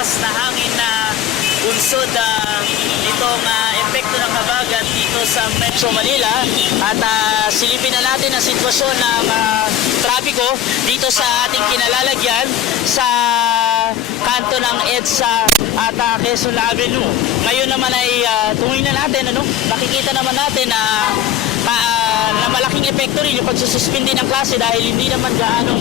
malakas na hangin na unsod itong epekto ng habagat dito sa Metro Manila. At silipin na natin ang sitwasyon ng trapiko dito sa ating kinalalagyan sa kanto ng EDSA at Quezon Avenue. Ngayon naman ay tungin na natin, nakikita naman natin na malaking epekto rin yung pagsususpindi ng klase dahil hindi naman gaano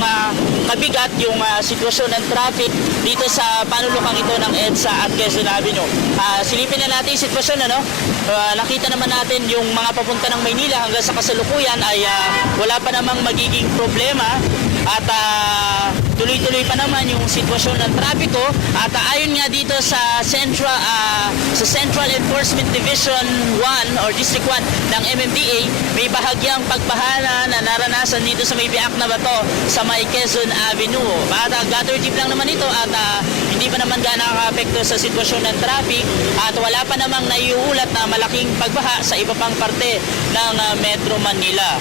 kabigat yung sitwasyon ng traffic dito sa panulukang ito ng EDSA at Quezon Avenue. Silipin na natin yung sitwasyon, nakita naman natin yung mga papunta ng Maynila hanggang sa kasalukuyan ay wala pa namang magiging problema at tuloy-tuloy pa naman yung sitwasyon ng trapiko. At ayon nga dito sa Central Enforcement Division 1 or District 1 ng MMDA, may bahagyang pagbahala na naranasan dito sa may biak na bato sa may Quezon Avenue. At gutter deep lang naman ito at hindi pa naman gaano nakaka-apekto sa sitwasyon ng traffic at wala pa namang naiuulat na malaking pagbaha sa iba pang parte ng Metro Manila.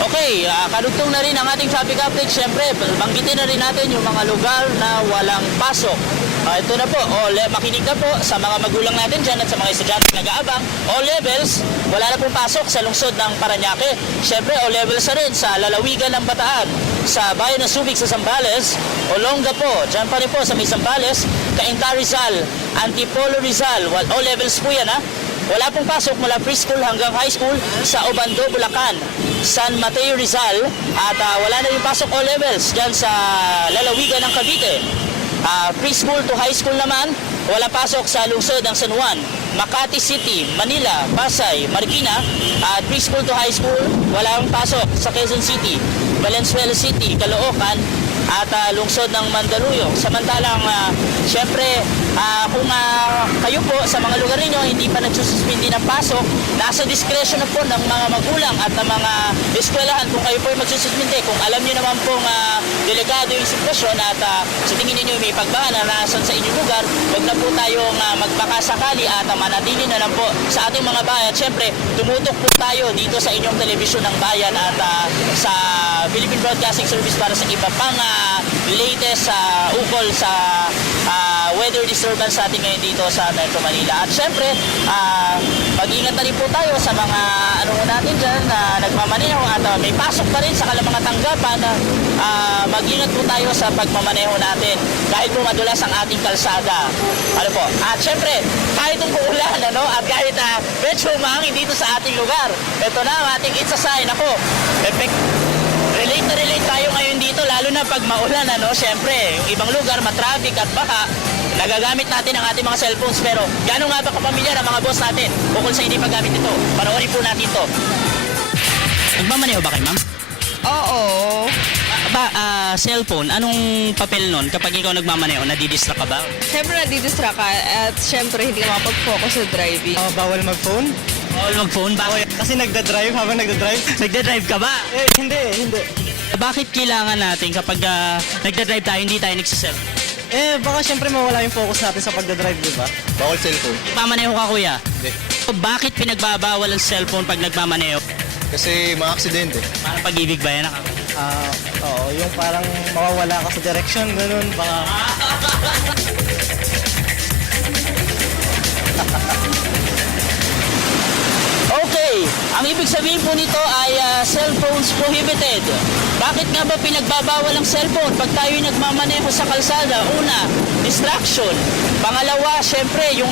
Okay, karugtong na rin ang ating traffic update. Siyempre, banggitin na rin natin yung mga lugar na walang pasok. Ito na po, makinig na po sa mga magulang natin dyan at sa mga estudyante nag-aabang. All levels, wala na pong pasok sa lungsod ng Parañaque. Siyempre, all levels na rin sa lalawigan ng Bataan, sa bayan ng Subic sa Zambales, Olongapo, dyan pa rin po sa may Zambales, Cainta Rizal, Antipolo Rizal, all levels po yan Wala pong pasok mula preschool hanggang high school sa Obando, Bulacan, San Mateo Rizal at wala na yung pasok all levels dyan sa lalawigan ng Cavite. Preschool to high school naman, wala pasok sa lungsod ng San Juan, Makati City, Manila, Pasay, Marikina. At preschool to high school, wala ang pasok sa Quezon City, Valenzuela City, Caloocan at lungsod ng Mandaluyong. Samantalang syempre kung kayo po sa mga lugar ninyo hindi pa nagsususpindi ng pasok, nasa discretion na po ng mga magulang at ng mga eskwelahan kung kayo po ay magsususpindi. Kung alam niyo naman pong delikado yung sitwasyon at sa tingin ninyo may pagbaha na nasan sa inyong lugar, huwag na po tayong magbakasakali at manatili na lang po sa ating mga bayan. Siyempre, tumutok po tayo dito sa inyong telebisyon ng bayan at sa Philippine Broadcasting Service para sa iba pang latest ukol sa weather disturbance sa ating ngayon dito sa Metro Manila. At syempre, mag-ingat na rin po tayo sa mga natin dyan na nagmamaneho at may pasok pa rin sa mga tanggapan. Mag-ingat po tayo sa pagmamaneho natin dahil po madulas ang ating kalsada. At syempre, kahit umuulan at kahit medyo umangin dito sa ating lugar, ito na ang ating it's a sign. Relate tayo ngayon dito lalo na pag maulan syempre yung ibang lugar matraffic at baka nagagamit natin ang ating mga cellphones pero gaano nga ba kapamilya ng mga boss natin ukol sa hindi paggamit nito? Panoorin po natin ito. Nagmamaneho ba kayo, ma'am? Oo. Cellphone, anong papel nun kapag ikaw nagmamaneho? Nadidistract ka ba? Siyempre nadidistract ka at siyempre hindi ka makapag-focus sa driving. Bawal mag-phone? Bawal mag-phone? Bakit? Kasi nagda-drive habang nagda-drive. Nagda-drive ka ba? Hindi. Bakit kailangan natin kapag nagda-drive tayo, hindi tayo nagsiselfone? Baka syempre mawala yung focus natin sa pagda-drive, di ba? Bawal cellphone. Nagmamaneho ka, kuya? Hindi. Bakit pinagbabawal ang cellphone pag nagmamaneho? Kasi mga aksidente. Parang pag-ibig ba yan? Oo, yung parang mawawala ka sa direction, ganun. Baka... Okay, ang ibig sabihin po nito ay cellphones prohibited. Bakit nga ba pinagbabawal ang cellphone pag tayo nagmamaneho sa kalsada? Una, distraction. Pangalawa, syempre, yung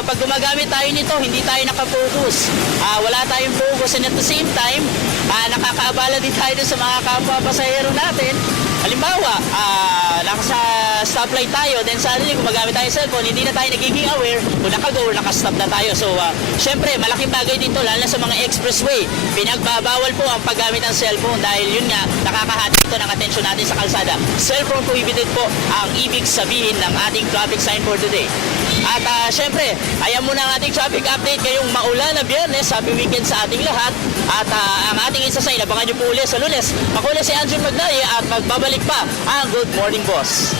pag gumagamit tayo nito, hindi tayo nakapokus. Wala tayong focus and at the same time, nakakaabala din tayo sa mga kapwa pasahero natin. Halimbawa, nasa stoplight tayo, then suddenly gumagamit tayo ng cellphone, hindi na tayo nagiging aware kung naka-go or naka-stop na tayo. So, syempre, malaking bagay din to, lalo na sa mga expressway. Pinagbabawal po ang paggamit ng cellphone dahil yun nga, nakakahati ito ng atensyon natin sa kalsada. Cellphone prohibited po ang ibig sabihin ng ating traffic sign for today. At syempre, ayan muna ang ating traffic update ngayong maulan na Biyernes. Happy weekend sa ating lahat. At ang ating insasay, abangan nyo po ulit sa Lunes. Ako ulit si Andrew Magnay at magbabalik pa ang Good Morning Boss.